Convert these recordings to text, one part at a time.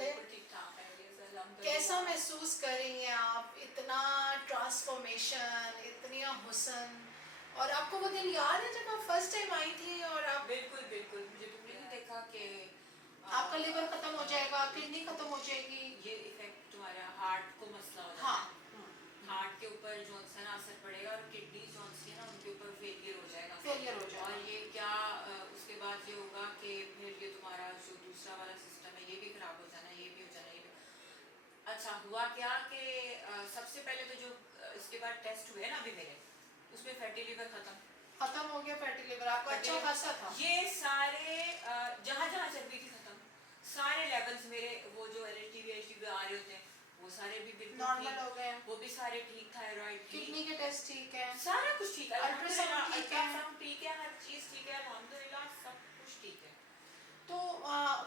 والے کیسا محسوس کر رہی ہیں آپ؟ اتنا ٹرانسفارمیشن، اتنی حسن، اور آپ کو وہ دن یاد ہے جب آپ فرسٹ ٹائم آئی تھی اور آپ بالکل بالکل مجھے تم نے نہیں دیکھا کہ آپ کا لیور ختم ہو جائے گا، کڈنی ختم ہو جائے گی، یہ افیکٹ تمہارا ہارٹ کو مسئلہ ہو جاتا ہاں ہے، ہارٹ کے اوپر جو ہے نا اثر پڑے گا، اور کڈنی جو ہے نا ان کے اوپر فیلئر ہو جائے گا، فیلئر ہو جائے اور گا. یہ کیا اس کے بعد یہ ہوگا کہ پھر یہ تمہارا جو دوسرا والا سسٹم ہے یہ بھی خراب ہو جانا، یہ بھی ہو جانا، یہ بھی. اچھا ہوا کیا کہ سب سے پہلے تو جو اس کے بعد ٹیسٹ ہوئے نا ابھی میرے، اس میں فیٹی لیور ختم ہو گیا، فیٹی لیور آپ کا اچھا خاصا تھا. یہ سارے جہاں جہاں چربی تھی ختم، سارے لیولز میرے وہ جو L H D V H D آ رہے ہوتے ہیں وہ سارے بھی بالکل نارمل ہو گئے، وہ بھی سارے ٹھیک، تھائرائڈ کڈنی کے ٹیسٹ ٹھیک ہے، سارا کچھ ٹھیک ہے، الٹراساؤنڈ ٹھیک ہے، الٹراساؤنڈ ٹھیک ہے، ہر چیز ٹھیک ہے، الحمدللہ سب کچھ ٹھیک ہے. تو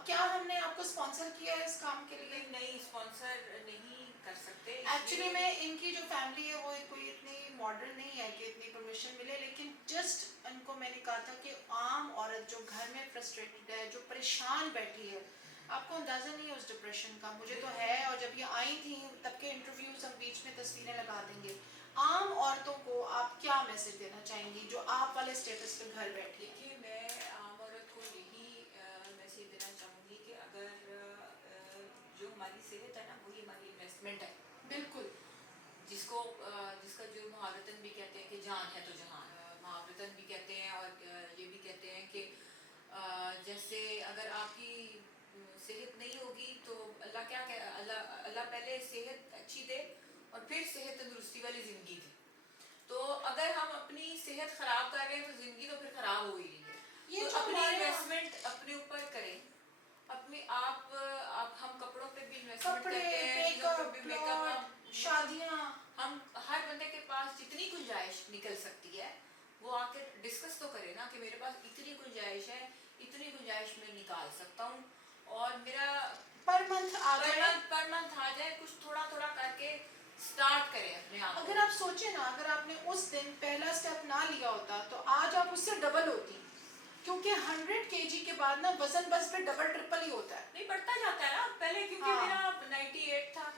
کیا ہم نے آپ کو اسپانسر کیا ہے اس کام کے لیے؟ نہیں اسپانسر نہیں کر سکتے. ایکچولی میں ان کی جو فیملی ہے وہ کوئی اتنی ماڈرن نہیں ہے کہ اتنی پرمیشن ملے، لیکن جسٹ ان کو میں نے کہا تھا کہ عام عورت جو گھر میں فرسٹریٹڈ ہے، جو پریشان بیٹھی ہے، آپ کو اندازہ نہیں ہے اس ڈپریشن کا، مجھے تو ہے. اور جب یہ آئی تھیں تب کے انٹرویوز ہم بیچ میں تصویریں لگا دیں گے. عام عورتوں کو آپ کیا میسج دینا چاہیں گی جو آپ والے اسٹیٹس پہ گھر بیٹھی ہیں؟ دیکھیے میں عام عورت کو یہی میسیج دینا چاہوں گی کہ اگر جو ہماری صحت ہے نا وہی ہماری انویسٹمنٹ ہے. بالکل. جس کا جو محاورتاً بھی کہتے ہیں کہ جان ہے تو جہان، محاورتاً بھی کہتے ہیں اور یہ بھی کہتے ہیں کہ جیسے اگر آپ کی صحت نہیں ہوگی تو اللہ کیا کہ اللہ پہلے صحت اچھی دے اور پھر صحت تندرستی والی زندگی دے. تو اگر ہم اپنی صحت خراب کر رہے ہیں تو زندگی تو پھر خراب ہو ہی رہی ہے. تو اپنی انویسٹمنٹ اپنے اوپر کریں، اپنے آپ ہم کپڑوں پہ بھی انویسٹمنٹ کرتے ہیں، چیزوں پہ بھی، میک اپ، شادیاں، ہم ہر بندے کے پاس جتنی گنجائش نکل سکتی ہے وہ آ کے ڈسکس تو کرے نا کہ میرے پاس اتنی گنجائش ہے، اتنی گنجائش میں نکال سکتا ہوں، اور میرا پر منتھ آ جائے کچھ تھوڑا تھوڑا کر کے اسٹارٹ کریں اپنے آپ. اگر آپ سوچیں نا، اگر آپ نے اس دن پہلا اسٹیپ نہ لیا ہوتا تو آج آپ اس سے ڈبل ہوتی، کیونکہ 100 kg کے بعد نا وزن بس پہ ڈبل ٹرپل ہی ہوتا ہے. نہیں بڑھتا جاتا ہے نا. پہلے کیونکہ میرا 98 تھا،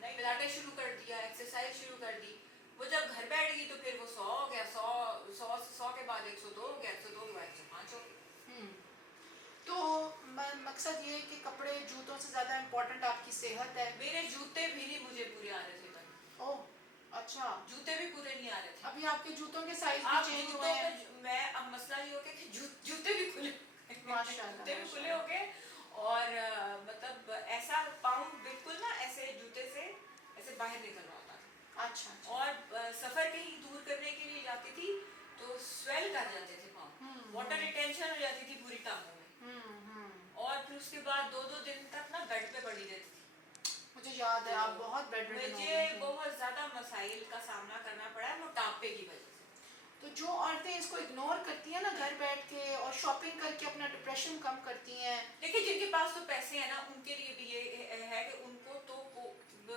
نہیں پلاٹا شروع کر دیا، ایکسرسائز شروع کر دی، وہ جب گھر بیٹھ گئی تو پھر وہ 100 ہو گیا، 100 کے بعد 102 ہو گیا، 102 کے بعد 105 ہو گیا. تو مقصد یہ ہے کہ کپڑے جوتوں سے زیادہ امپورٹنٹ آپ کی صحت ہے. میرے جوتے بھی نہیں مجھے پورے آ رہے تھے. اوہ اچھا، جوتے بھی پورے نہیں آ رہے تھے. ابھی آپ کے جوتوں کے سائز بھی چینج ہوئے ہیں. میں اب مسئلہ یہ ہو گیا کہ جوتے بھی کھلے، ماشاءاللہ جوتے بھی کھلے ہو گئے، اور مطلب ایسا پاؤں بالکل نا ایسے جوتے سے ایسے باہر نکل رہا ہوتا تھا. اچھا. اور سفر کہیں دور کرنے کے لیے جاتی تھی تو سویل کر جاتے تھے پاؤں، واٹر ریٹینشن ہو جاتی تھی پوری ٹانگوں میں، اور پھر اس کے بعد 2 دن تک نا بیڈ پہ پڑی رہتی تھی. مجھے یاد ہے آپ بہت بیڈ ریڈن ہو گئی تھی. مجھے بہت زیادہ مسائل کا سامنا کرنا پڑا ہے موٹاپے کی وجہ سے. تو جو عورتیں اس کو اگنور کرتی ہیں نا گھر بیٹھ کے اور شاپنگ کر کے اپنا ڈپریشن کم کرتی ہیں، دیکھیں جن کے پاس تو پیسے ہیں نا ان کے لیے بھی یہ ہے کہ ان کو تو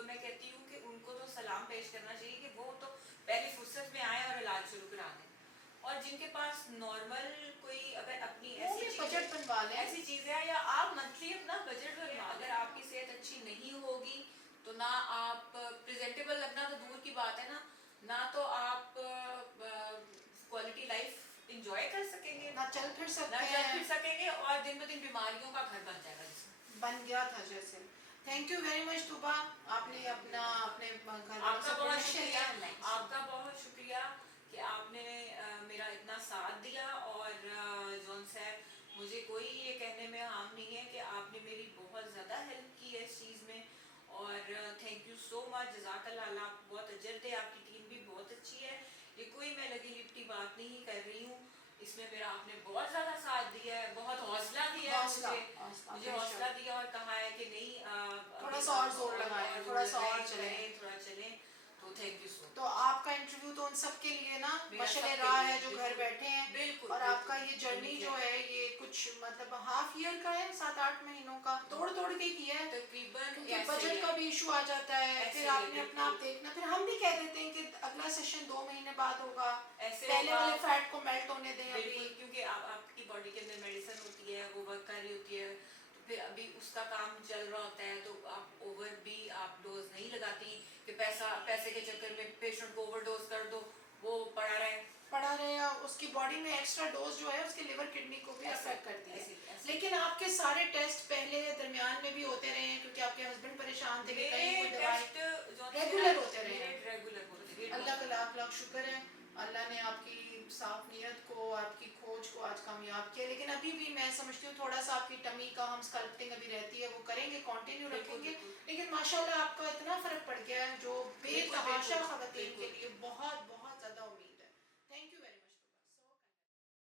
میں کہتی ہوں کہ ان کو تو سلام پیش کرنا چاہیے کہ وہ تو پہلی فرصت میں آئیں اور علاج شروع کرا دیں. اور جن کے پاس نارمل کوئی اگر اپنی ایسی بجٹ بنوا لیں، ایسی چیز ہے، یا آپ منتھلی اپنا بجٹ بنوا، اگر آپ کی صحت اچھی نہیں ہوگی تو نہ آپ پریزنٹیبل لگنا تو دور کی بات ہے نا، نہ تو آپ کوالٹی لائف انجوائے کر سکیں گے، نہ چل پھر سکیں گے، اور دن بدن بیماریوں کا گھر بن جائے گا بن گیا تھا جیسے. Thank you very much Tuba, آپ نے اپنے گھر آپ کا بہت شکریہ، آپ کا بہت شکریہ کہ آپ نے میرا اتنا ساتھ دیا. اور جون صاحب مجھے کوئی یہ کہنے میں ہارم نہیں ہے کہ آپ نے میری بہت زیادہ ہیلپ کی ہے اس چیز میں، اور تھینک یو سو مچ، جزاک اللہ. اللہ آپ کو بہت اجر دے، آپ کی ٹیم بھی بہت اچھی ہے. یہ کوئی میں لگی لپٹی بات نہیں کر رہی ہوں، اس میں میرا آپ نے بہت زیادہ ساتھ دیا ہے، بہت حوصلہ دیا ہے مجھے حوصلہ دیا اور کہا ہے کہ نہیں تھوڑا سا اور زور لگائیں، تھوڑا سا اور چلیں. تو تھینک یو سو مچ. تو آپ کا انٹرویو تو ان سب کے لیے نا مشعل راہ ہے جو گھر بیٹھے ہیں. بالکل. اور آپ کا یہ جرنی جو ہے یہ کچھ مطلب ہاف ایئر کا ہے، 7-8 مہینوں کا توڑ کے کیا ہے تقریباً، کیونکہ بجٹ کا بھی ایشو آ جاتا ہے، پھر آپ نے اپنا آپ دیکھنا. پھر ہم بھی کہہ دیتے ہیں کہ اگلا سیشن 2 مہینے بعد ہوگا، پہلے والے فیٹ کو میلٹ ہونے دیں ابھی، کیونکہ آپ کی باڈی کے اندر میڈیسن ہوتی ہے وہ ورک کر رہی ہوتی ہے، تو پھر ابھی اس اس کا کام چل رہا ہوتا ہے تو آپ اوور بھی آپ ڈوز نہیں لگاتی کہ پیسے کے چکر میں پیشنٹ کو اوور ڈوز کر دو وہ پڑا رہے اس کی باڈی میں ایکسٹرا ڈوز جو ہے اس کے لیور کڈنی کو بھی افیکٹ کرتی ہے. ایسے لیکن آپ کے سارے ٹیسٹ پہلے درمیان میں بھی ہوتے رہے ہیں کیونکہ آپ کے ہسبینڈ پریشان تھے کہ کہیں کوئی دوائی ریگولر ہوتے رہے ہیں. ریگولر ہوتے اللہ کا لاکھ لاکھ شکر ہے, اللہ نے آپ کی صاف نیت کو, آپ کی کھوج کو آج کامیاب کیا. لیکن ابھی بھی میں سمجھتی ہوں تھوڑا سا آپ کی ٹمی کا ہم اسکلپٹنگ ابھی رہتی ہے, وہ کریں گے, کنٹینیو رکھیں گے. لیکن ماشاءاللہ آپ کا اتنا فرق پڑ گیا ہے جو بے تحاشا خواتین کے لیے بہت بہت